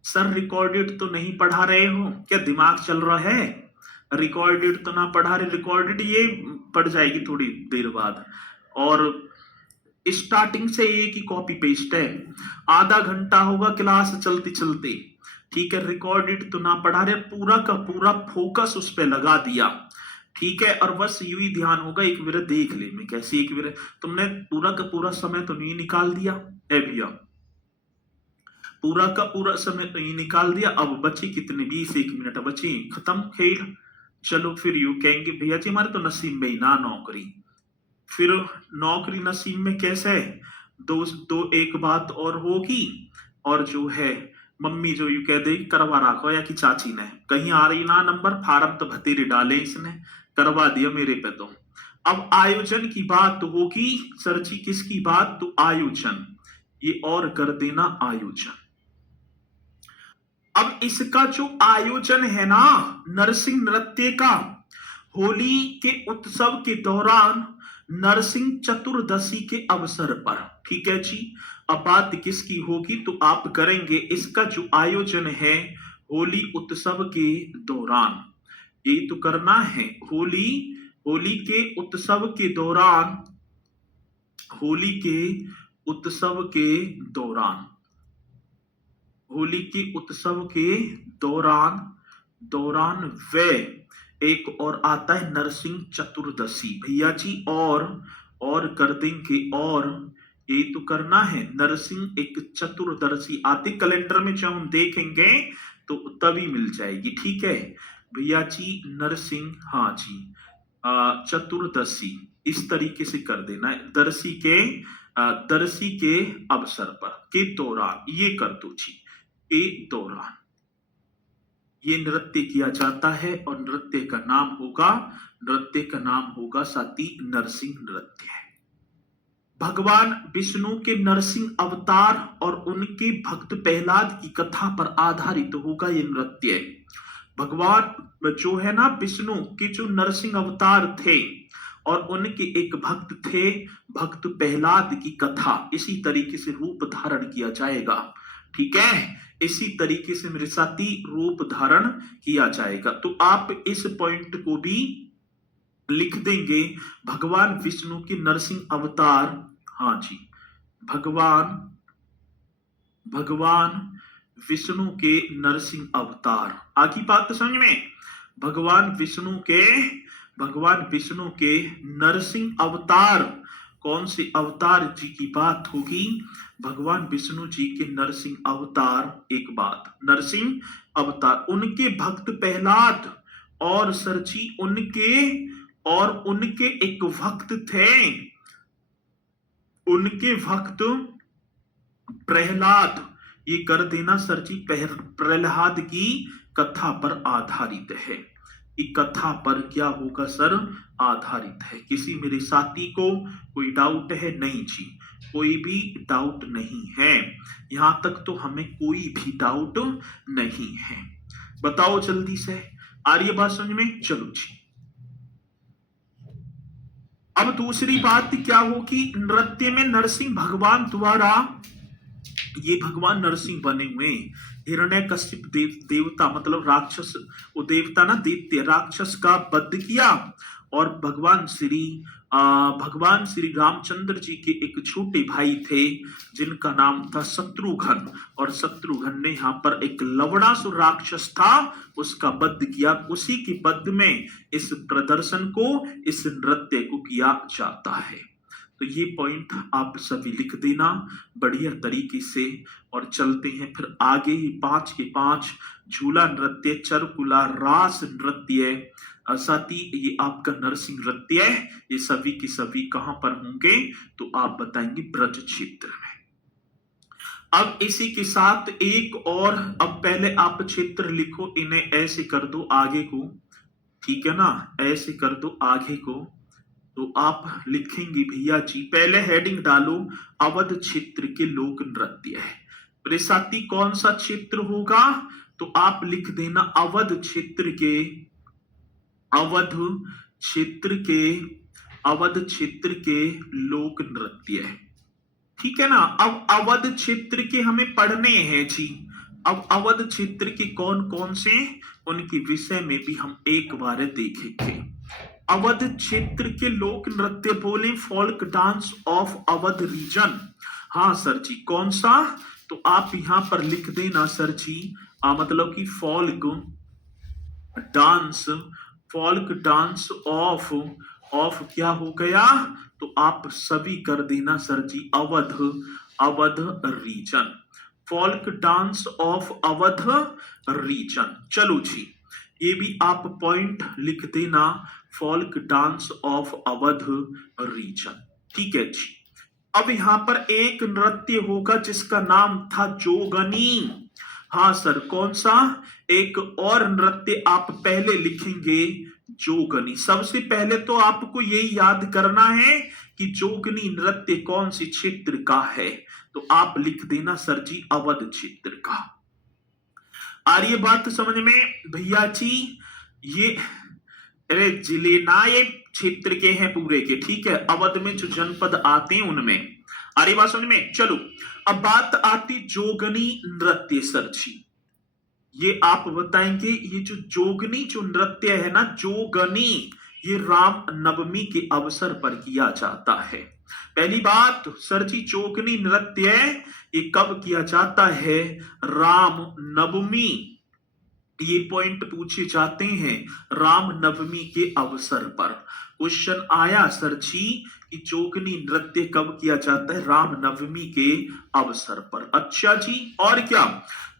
सर रिकॉर्डेड तो नहीं पढ़ा रहे हो क्या? दिमाग चल रहा है? रिकॉर्डेड तो ना पढ़ा रहे, रिकॉर्डेड ये पढ़ जाएगी थोड़ी देर बाद, और स्टार्टिंग से एक ही कॉपी पेस्ट है, आधा घंटा होगा क्लास चलते चलते, ठीक है। रिकॉर्डेड तो ना पढ़ा रहे, पूरा का पूरा फोकस उस पर लगा दिया, ठीक है। और बस यूं ही ध्यान होगा, एक बार देख ले मैं कैसे, एक बार तुमने पूरा का पूरा समय तो नहीं निकाल दिया है भैया, पूरा का पूरा समय तो ये निकाल दिया। अब बचे कितने? 20-1 मिनट बचे, खत्म खेल। चलो फिर यूं कहेंगे भैया जी हमारे तो नसीब में ही ना नौकरी, फिर नौकरी नसीब में कैसे? दो एक बात और होगी, और जो है मम्मी जो यू कह देगी करवा रखो, या कि चाची ने कहीं आ रही ना नंबर, फार्म तो भतेरे डाले इसने, करवा दिया मेरे पे तो। अब आयोजन की बात होगी सर जी, किसकी बात? तो आयोजन, ये और कर देना आयोजन। अब इसका जो आयोजन है ना नरसिंह नृत्य का, होली के उत्सव के दौरान नरसिंह चतुर्दशी के अवसर पर, ठीक है जी। अब बात किसकी होगी? तो आप करेंगे इसका जो आयोजन है होली उत्सव के दौरान, यही तो करना है। होली, होली के उत्सव के दौरान, होली के उत्सव के दौरान, होली के उत्सव के दौरान, दौरान वे एक और आता है नरसिंह चतुर्दशी भैया जी, और कर देंगे, और ये तो करना है नरसिंह एक चतुर्दशी आते कैलेंडर में जब हम देखेंगे तो तभी मिल जाएगी, ठीक है भैया जी। नरसिंह, हाँ जी, चतुर्दशी इस तरीके से कर देना है, दर्शी के दर्शी के अवसर पर, के दौरान, ये कर दो जी, के दौरान ये नृत्य किया जाता है और नृत्य का नाम होगा, नृत्य का नाम होगा साथी नरसिंह नृत्य है। भगवान विष्णु के नरसिंह अवतार और उनके भक्त प्रहलाद की कथा पर आधारित होगा ये नृत्य। भगवान जो है ना विष्णु के जो नरसिंह अवतार थे और उनके एक भक्त थे, भक्त प्रहलाद की कथा इसी तरीके से रूप धारण किया जाएगा, ठीक है, इसी तरीके से मेरे साथी रूप धारण किया जाएगा। तो आप इस पॉइंट को भी लिख देंगे, भगवान विष्णु के नरसिंह अवतार, हाँ जी, भगवान विष्णु के नरसिंह अवतार। आगे बात तो समझ में, भगवान विष्णु के नरसिंह अवतार, कौन से अवतार जी की बात होगी? भगवान विष्णु जी के नरसिंह अवतार, एक बात नरसिंह अवतार, उनके भक्त प्रहलाद और सर जी उनके एक भक्त थे, उनके भक्त प्रहलाद, ये कर देना सर जी, प्रहलाद की कथा पर आधारित है। कथा पर क्या होगा सर? आधारित है। किसी मेरे साथी को कोई डाउट है? नहीं जी, कोई भी डाउट नहीं है, यहां तक तो हमें कोई भी डाउट नहीं है। बताओ जल्दी से, आ रही है बात समझ में? चलो जी। अब दूसरी बात क्या होगी? नृत्य में नरसिंह भगवान द्वारा, ये भगवान नरसिंह बने हुए, हिरण्यकश्यप देवता मतलब राक्षस, वो देवता ना दैत्य राक्षस का वध किया, और भगवान श्री रामचंद्र जी के एक छोटे भाई थे जिनका नाम था शत्रुघ्न, और शत्रुघ्न ने यहाँ पर एक लवणासुर राक्षस था उसका वध किया। उसी के वध में इस प्रदर्शन को, इस नृत्य को किया जाता है। तो ये पॉइंट आप सभी लिख देना बढ़िया तरीके से, और चलते हैं फिर आगे ही 5 के 5 झूला नृत्य, चरकुला, रास नृत्य, साथ ही ये आपका नरसिंह नृत्य है, ये सभी के सभी कहां पर होंगे? तो आप बताएंगे ब्रज क्षेत्र में। अब इसी के साथ एक और, अब पहले आप क्षेत्र लिखो, इन्हें ऐसे कर दो आगे को, ठीक है ना, ऐसे कर दो आगे को। तो आप लिखेंगे भैया जी, पहले हेडिंग डालो अवध क्षेत्र के लोक नृत्य है। मेरे साथी कौन सा क्षेत्र होगा? तो आप लिख देना अवध क्षेत्र के, अवध क्षेत्र के लोक नृत्य है, ठीक है ना। अब अवध क्षेत्र के हमें पढ़ने हैं जी, अब अवध क्षेत्र के कौन कौन से, उनके विषय में भी हम एक बार देखेंगे। अवध क्षेत्र के लोक नृत्य बोले folk dance of Awadh region. हाँ सर जी, कौन सा? तो आप यहां पर लिख देना सर जी, मतलब कि फोल्क डांस ऑफ क्या हो गया? तो आप सभी कर देना sir ji Awadh region, folk dance of Awadh region. चलो जी, ये भी आप पॉइंट लिख देना, folk dance of Awadh region, ठीक है जी। अब यहां पर एक नृत्य होगा जिसका नाम था जोगनी। हाँ सर, कौन सा? एक और नृत्य आप पहले लिखेंगे जोगनी। सबसे पहले तो आपको यही याद करना है कि जोगनी नृत्य कौन सी क्षेत्र का है, तो आप लिख देना सर जी अवध क्षेत्र का। आ रही है बात समझ में भैया जी? ये अरे जिले ना ये क्षेत्र के हैं पूरे के, ठीक है, अवध में जो जनपद आते हैं उनमें। आ रही बात समझ में? चलो अब बात आती जोगनी नृत्य सर जी, ये आप बताएंगे। ये जो जोगनी जो नृत्य है ना, जोगनी, ये राम नवमी के अवसर पर किया जाता है। पहली बात सर जी, जोगनी नृत्य ये कब किया जाता है? राम नवमी, ये पॉइंट पूछे जाते हैं राम नवमी के अवसर पर। क्वेश्चन आया सर जी कि जोगनी नृत्य कब किया जाता है? राम नवमी के अवसर पर। अच्छा जी, और क्या?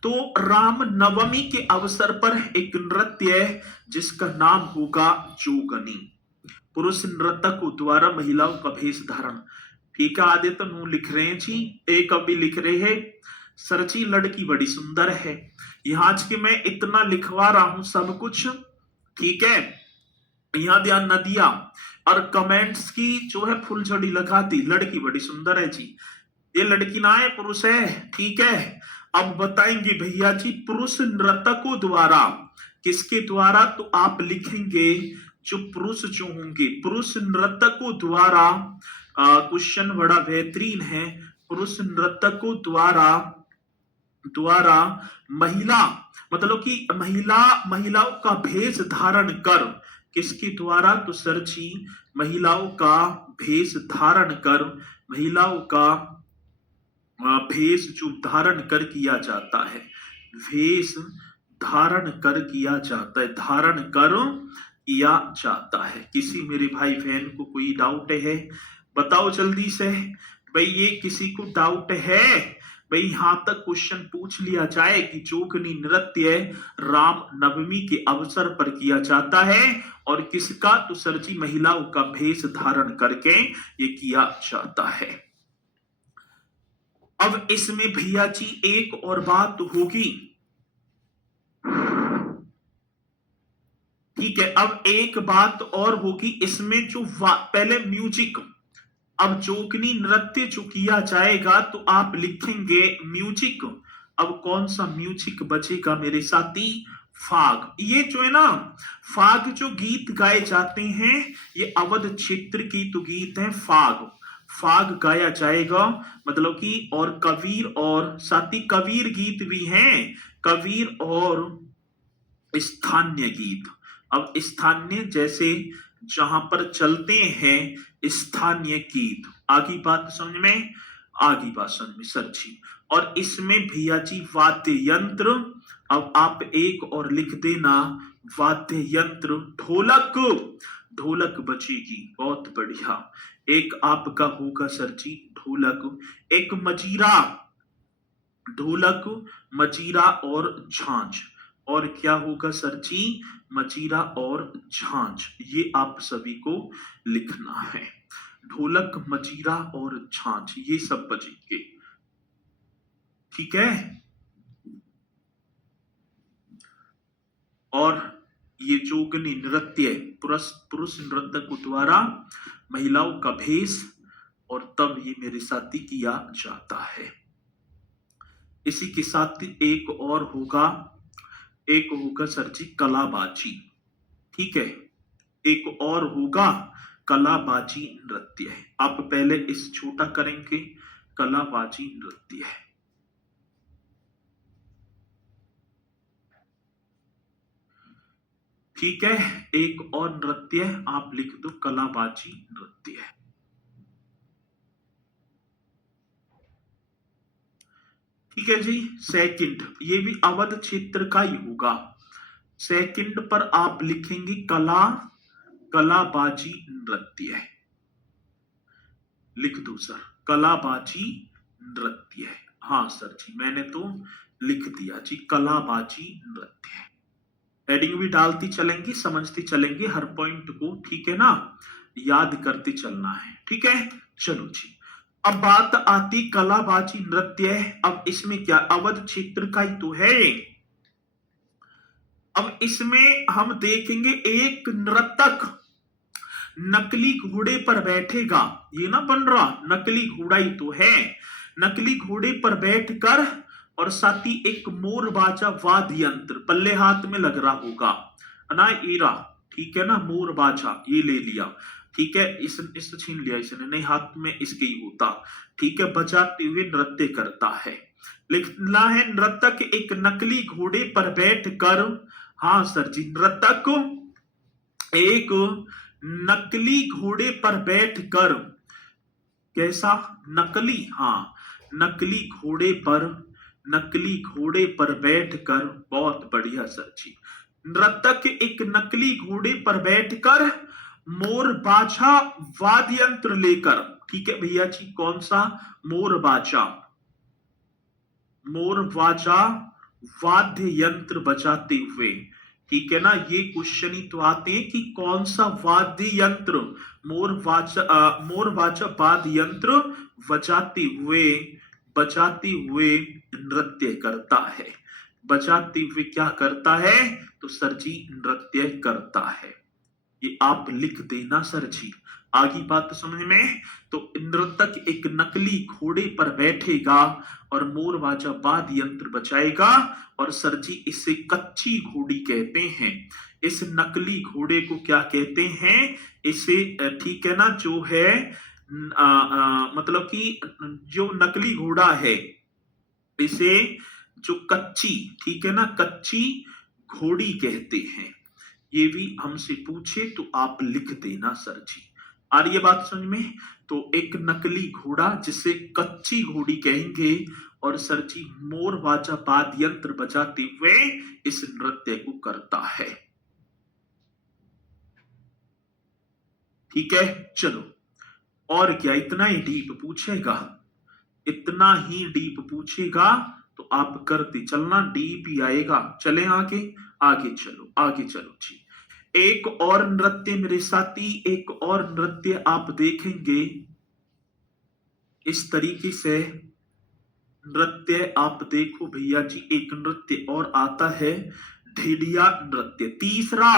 तो राम नवमी के अवसर पर एक नृत्य है जिसका नाम होगा जोगनी। पुरुष नर्तकों द्वारा महिलाओं का भेष धारण। ठीक है, आदित्य नु लिख रहे हैं जी, एक अभी लिख रहे हैं सर जी लड़की बड़ी सुंदर है। यहाँ आज के मैं इतना लिखवा रहा हूं सब कुछ, ठीक है, यहाँ ध्यान न दिया। और कमेंट्स की जो है फुलझड़ी लगाती, लड़की बड़ी सुंदर है जी, ये लड़की ना है पुरुष है, ठीक है। अब बताएंगे भैया जी पुरुष नर्तकों द्वारा, किसके द्वारा? तो आप लिखेंगे जो पुरुष जो होंगे, पुरुष नर्तकों द्वारा। क्वेश्चन बड़ा बेहतरीन है। पुरुष नर्तकों द्वारा द्वारा महिला, मतलब कि महिलाओं का भेष धारण कर, किसके द्वारा? तो सर जी महिलाओं का भेष धारण कर, महिलाओं का भेष जो धारण कर किया जाता है, भेष धारण कर किया जाता है, धारण कर किया जाता है। किसी मेरे भाई बहन को कोई डाउट है? बताओ जल्दी से भाई, ये किसी को डाउट है भाई? यहां तक क्वेश्चन पूछ लिया जाए कि जोगनी नृत्य राम नवमी के अवसर पर किया जाता है और किसका? तो सर जी महिलाओं का भेष धारण करके ये किया जाता है। अब इसमें भैया जी एक और बात होगी, ठीक है, अब एक बात और होगी इसमें जो पहले म्यूजिक, अब जोगनी नृत्य जो किया जाएगा तो आप लिखेंगे म्यूजिक। अब कौन सा म्यूजिक बचेगा मेरे साथी? फाग। ये जो है ना, फाग जो गीत गाए जाते हैं ये अवध क्षेत्र की तो गीत है फाग। फाग गाया जाएगा, मतलब कि, और कबीर और साथी कबीर गीत भी हैं, कबीर और स्थानीय गीत। अब स्थानीय जैसे जहां पर चलते हैं स्थानीय गीत। आगे बात समझ में? आगे बात समझ में सर जी। और इसमें भैया जी वाद्य यंत्र, अब आप एक और लिख देना वाद्य यंत्र, ढोलक, ढोलक बजेगी, बहुत बढ़िया। एक आपका होगा सर जी ढोलक, एक मजीरा, ढोलक, मजीरा और झांझ। और क्या होगा सर जी? मजीरा और झांझ, ये आप सभी को लिखना है। ढोलक, मजीरा और झांझ ये सब बजेंगे, ठीक है। और ये जोगनी नृत्य पुरुष नर्तकों द्वारा महिलाओं का भेष, और तब ये मेरे साथी किया जाता है। इसी के साथ एक और होगा, एक होगा सर जी कलाबाजी, ठीक है, एक और होगा कलाबाजी नृत्य है। आप पहले इस छोटा करेंगे, कलाबाजी नृत्य है, ठीक है। एक और नृत्य आप लिख दो कलाबाजी नृत्य है, ठीक है जी। सेकंड, ये भी अवध क्षेत्र का ही होगा। सेकंड पर आप लिखेंगे कलाबाजी नृत्य है, लिख दो सर कलाबाजी नृत्य है। हाँ सर जी मैंने तो लिख दिया जी कलाबाजी नृत्य है। हेडिंग भी डालती चलेंगी, समझती चलेंगे हर पॉइंट को, ठीक है ना, याद करते चलना है, ठीक है। चलो जी, अब बात आती कलाबाजी नृत्य है। अब इसमें क्या अवध क्षेत्र का ही तो है, अब इसमें हम देखेंगे एक नर्तक नकली घोड़े पर बैठेगा, ये ना बन रहा, नकली घोड़ा ही तो है, नकली घोड़े पर बैठकर और साथ ही एक मोर बाजा वाद्य यंत्र पल्ले हाथ में लग रहा होगा ना, ईरा, ठीक है ना, मोर बाजा ये ले लिया, ठीक है, इस छीन लिया इसने, नहीं हाथ में इसके ही होता, ठीक है, बजाते हुए नृत्य करता है। लिखना है नर्तक एक नकली घोड़े पर बैठकर, हाँ सर जी, नर्तक एक नकली घोड़े पर बैठकर, कैसा, नकली, हाँ, नकली घोड़े पर, नकली घोड़े पर बैठकर, बहुत बढ़िया सर जी, नर्तक एक नकली घोड़े पर बैठकर मोर बाजा वाद्य यंत्र लेकर, ठीक है भैया जी, कौन सा, मोर बाजा, मोर बाजा वाद्य यंत्र बजाते हुए, ठीक है ना, ये क्वेश्चन ही तो आते हैं कि कौन सा वाद्य यंत्र, मोर बाजा वाद्य यंत्र बजाते हुए, बजाते हुए नृत्य करता है, बजाते हुए क्या करता है, तो सर जी नृत्य करता है, ये आप लिख देना सर जी, आगे बात तो समझ में। तो नर्तक एक नकली घोड़े पर बैठेगा और मोरबाजा वाद्य यंत्र बजाएगा, और सर जी इसे कच्ची घोड़ी कहते हैं, इस नकली घोड़े को क्या कहते हैं, इसे ठीक है ना, जो है मतलब कि जो नकली घोड़ा है, इसे जो कच्ची, ठीक है ना, कच्ची घोड़ी कहते हैं, ये भी हमसे पूछे तो आप लिख देना सर जी, आ रही है बात समझ में। तो एक नकली घोड़ा जिसे कच्ची घोड़ी कहेंगे, और सर जी मोर वाजा वाद्य यंत्र बजाते हुए इस नृत्य को करता है, ठीक है, चलो, और क्या इतना ही डीप पूछेगा, इतना ही डीप पूछेगा तो आप करते चलना, डीप ही आएगा, चले आगे, आगे चलो, आगे चलो जी। एक और नृत्य मेरे साथी, एक और नृत्य आप देखेंगे, इस तरीके से नृत्य आप देखो भैया जी, एक नृत्य और आता है, ढेडिया नृत्य, तीसरा,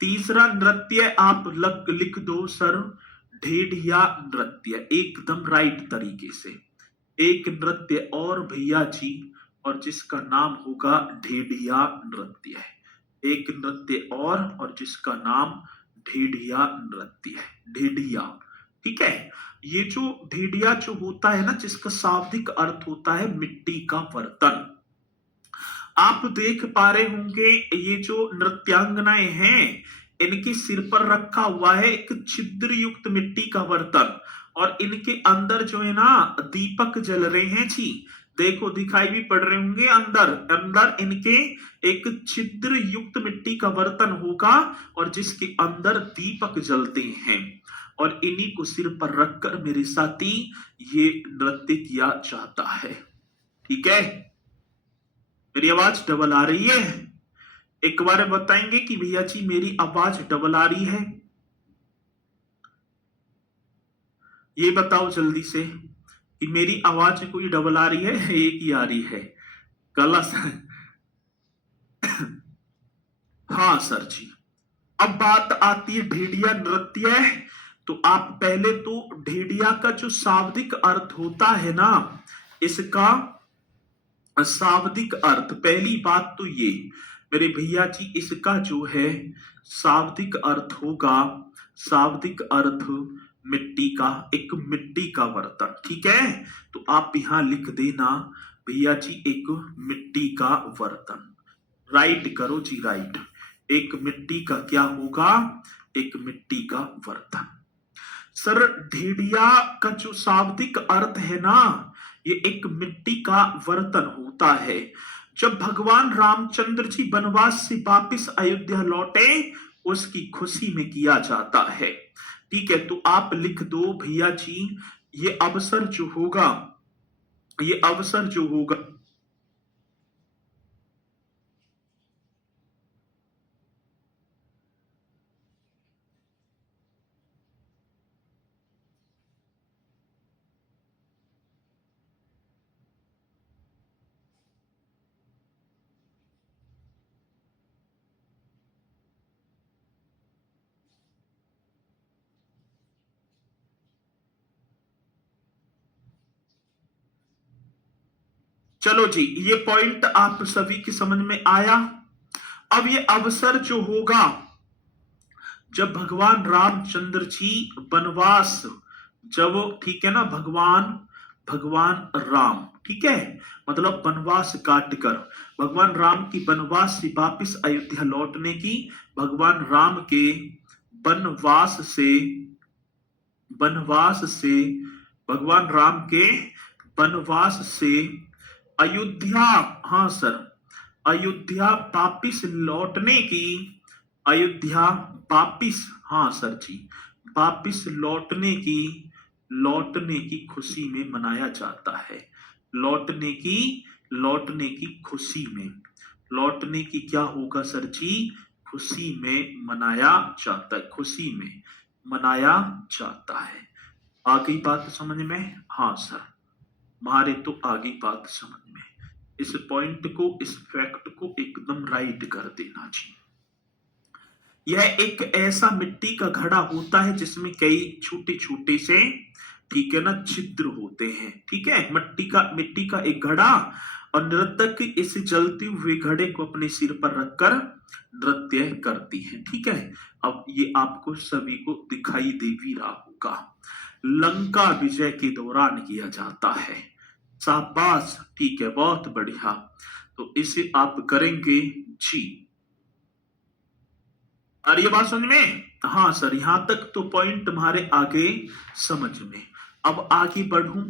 तीसरा नृत्य आप लिख दो सर, ढेडिया नृत्य, एकदम राइट तरीके से, एक नृत्य और भैया जी, और जिसका नाम होगा ढेडिया नृत्य है, एक नृत्य और जिसका नाम ढेडिया नृत्य है, ढेडिया, ठीक है, ये जो ढेडिया जो होता है ना, जिसका शाब्दिक अर्थ होता है मिट्टी का बर्तन, आप देख पा रहे होंगे ये जो नृत्यांगनाएं हैं, इनके सिर पर रखा हुआ है एक छिद्र युक्त मिट्टी का बर्तन, और इनके अंदर जो है ना दीपक जल रहे हैं जी, देखो दिखाई भी पड़ रहे होंगे, अंदर अंदर इनके एक छिद्र युक्त मिट्टी का बर्तन होगा, और जिसके अंदर दीपक जलते हैं, और इन्हीं को सिर पर रखकर मेरे साथी ये नृत्य किया जाता है, ठीक है, मेरी आवाज डबल आ रही है, एक बार बताएंगे कि भैया जी मेरी आवाज डबल आ रही है, ये बताओ जल्दी से कि मेरी आवाज कोई डबल आ रही है, एक ही आ रही है, कला हाँ सर जी। अब बात आती है ढेडिया नृत्य, तो आप पहले तो ढेडिया का जो शाब्दिक अर्थ होता है ना, इसका शाब्दिक अर्थ, पहली बात तो ये मेरे भैया जी, इसका जो है शाब्दिक अर्थ होगा, शाब्दिक अर्थ मिट्टी का, एक मिट्टी का बर्तन, ठीक है, तो आप यहां लिख देना भैया जी एक मिट्टी का बर्तन, राइट करो जी, राइट, एक मिट्टी का क्या होगा, एक मिट्टी का बर्तन। सर ढेडिया का जो शाब्दिक अर्थ है ना, ये एक मिट्टी का बर्तन होता है, जब भगवान रामचंद्र जी वनवास से वापिस अयोध्या लौटे, उसकी खुशी में किया जाता है, ठीक है, तो आप लिख दो भैया जी, ये अवसर जो होगा, ये अवसर जो होगा, चलो जी, ये पॉइंट आप सभी की समझ में आया। अब ये अवसर जो होगा जब भगवान रामचंद्र जी वनवास, जब ठीक है ना, भगवान भगवान राम, ठीक है, मतलब वनवास काट कर भगवान राम की वनवास से वापिस अयोध्या लौटने की, भगवान राम के वनवास से वनवास से भगवान राम के वनवास से अयोध्या, हाँ सर, अयोध्या वापिस लौटने की, अयोध्या वापिस, हाँ सर जी, वापिस लौटने की खुशी में मनाया जाता है। लौटने की खुशी में, लौटने की क्या होगा सर जी, खुशी में मनाया जाता है, खुशी में मनाया जाता है। आ गई बात समझ में? हाँ सर, हमारे तो आगे बात समझ में। इस पॉइंट को, इस फैक्ट को एकदम राइट कर देना जी। यह एक ऐसा मिट्टी का घड़ा होता है जिसमें कई छोटे छोटे से, ठीक है ना, छिद्र होते हैं, ठीक है, मिट्टी का एक घड़ा, और नर्तक इस जलते हुए घड़े को अपने सिर पर रखकर नृत्य करती है, ठीक है। अब ये आपको सभी को दिखाई दे भी रहा होगा, लंका विजय के दौरान किया जाता है। शाबाश, ठीक है, बहुत बढ़िया। तो इसे आप करेंगे जी। और ये बात समझ में? हाँ सर, यहां तक तो पॉइंट तुम्हारे आगे समझ में। अब आगे बढ़ूं,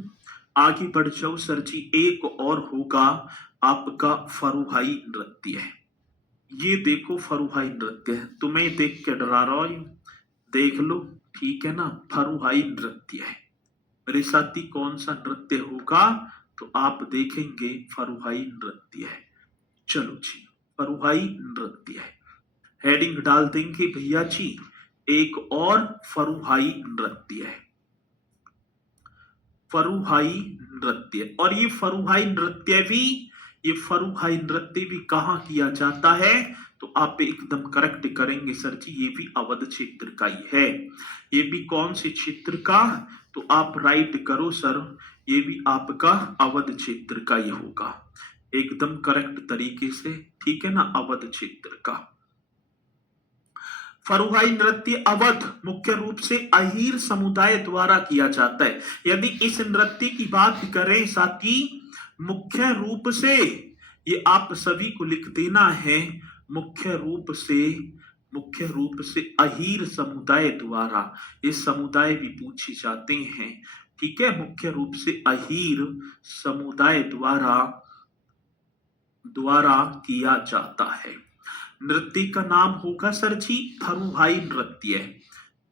आगे बढ़ जाओ सर जी। एक और होगा आपका फरुहाई नृत्य है। ये देखो फरुहाई नृत्य है, तुम्हें देख के डरा रहा हूं, देख लो, ठीक है ना, फरुहाई नृत्य है। मेरे साथी कौन सा नृत्य होगा, तो आप देखेंगे फरुहाई नृत्य है। चलो जी, फरुहाई नृत्य है, हेडिंग डाल देंगे भैया जी, एक और फरुहाई नृत्य है, फरुहाई नृत्य। और ये फरुहाई नृत्य भी कहाँ किया जाता है, तो आप एकदम करेक्ट करेंगे सर जी, ये भी अवध क्षेत्र का ही है। ये भी कौन से क्षेत्र का, तो आप राइट करो सर, ये भी आपका अवध क्षेत्र का ही होगा, एकदम करेक्ट तरीके से, ठीक है ना, अवध क्षेत्र का। फरुहाई नृत्य अवध मुख्य रूप से अहीर समुदाय द्वारा किया जाता है। यदि इस नृत्य की बात करें साथी, मुख्य रूप से, ये आप सभी को लिख देना है, मुख्य रूप से अहीर समुदाय द्वारा, ये समुदाय भी पूछे जाते हैं, ठीक है, मुख्य रूप से अहीर समुदाय द्वारा किया जाता है। नृत्य का नाम होगा सर जी फरुहाई नृत्य,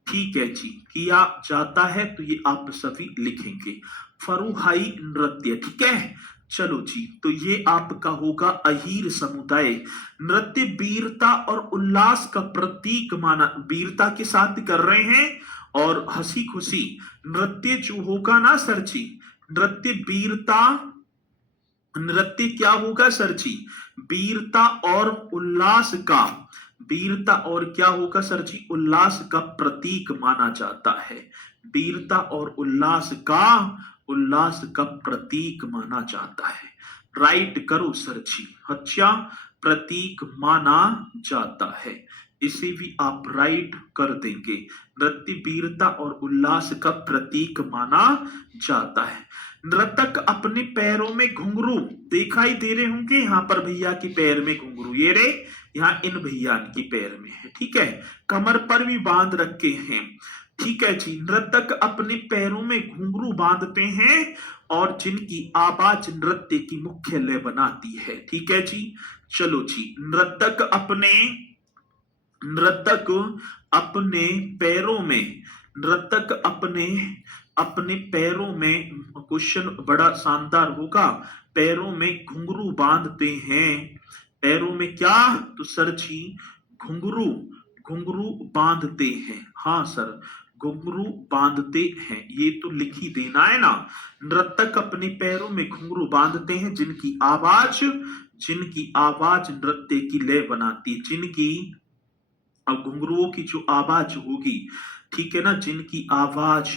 ठीक है जी, किया जाता है, तो ये आप सभी लिखेंगे फरुहाई नृत्य, ठीक है। चलो जी, तो ये आपका होगा अहीर समुदाय नृत्य, वीरता और उल्लास का प्रतीक माना, वीरता के साथ कर रहे हैं और हंसी खुशी नृत्य जो होगा ना सर जी, नृत्य वीरता, नृत्य क्या होगा सर जी, वीरता और उल्लास का, वीरता और क्या होगा सर जी, उल्लास का प्रतीक माना जाता है, वीरता और उल्लास का प्रतीक माना जाता है। राइट करो सर जी, अच्छा, प्रतीक माना जाता है, इसे भी आप राइट कर देंगे। नृत्य वीरता और उल्लास का प्रतीक माना जाता है। नृतक अपने पैरों में घुंघरू, दिखाई दे रहे होंगे यहाँ पर भैया की पैर में घुंघरू, ये रे यहाँ इन भैया की पैर में है, ठीक है, कमर पर भी बांध रखे हैं, ठीक है जी। नृतक अपने पैरों में घुंघरू बांधते हैं और जिनकी आवाज नृत्य की मुख्य लय बनाती है, ठीक है जी। चलो जी, नृतक अपने पैरों में, नृतक अपने पैरों में, क्वेश्चन बड़ा शानदार होगा, पैरों में घुंघरू बांधते हैं, पैरों में क्या, तो सर जी घुंघरू बांधते हैं, हाँ सर, घुंघरू बांधते हैं, ये तो लिख ही देना है ना। नृतक अपने पैरों में घुंघरू बांधते हैं जिनकी आवाज नृत्य की लय बनाती, जिनकी, अब घुंघरुओं की जो आवाज होगी, ठीक है ना, जिनकी आवाज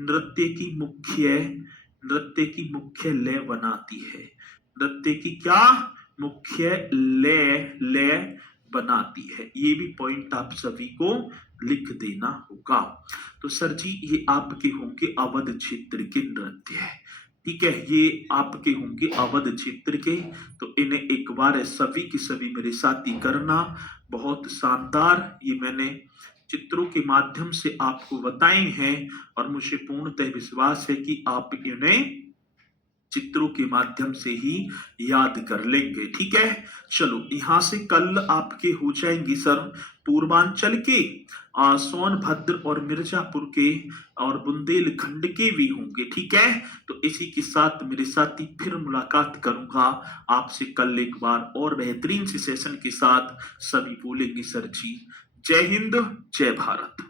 नृत्य की मुख्य लय बनाती है। नृत्य की क्या मुख्य लय बनाती है। ये भी पॉइंट आप सभी को लिख देना होगा। तो सर जी ये आपके होंगे अवध क्षेत्र के नृत्य है। ठीक है, ये आपके होंगे अवध क्षेत्र के। तो इन्हें एक बार सभी के सभी मेरे साथी करना। बहुत शानदार ये मैंने चित्रों के माध्यम से आपको बताए हैं और मुझे पूर्णतः विश्वास है कि आप इन्हें चित्रों के माध्यम से ही याद कर लेंगे। ठीक है, चलो यहां से कल आपके हो जाएंगे सर पूर्वांचल के, सोनभद्र और मिर्जापुर के और बुंदेलखंड के भी होंगे। ठीक है, तो इसी के साथ मेरे साथी फिर मुलाकात करूंगा आपसे कल एक बार और बेहतरीन से सेशन के साथ। सभी बोलेंगे सर जी जय हिंद जय भारत।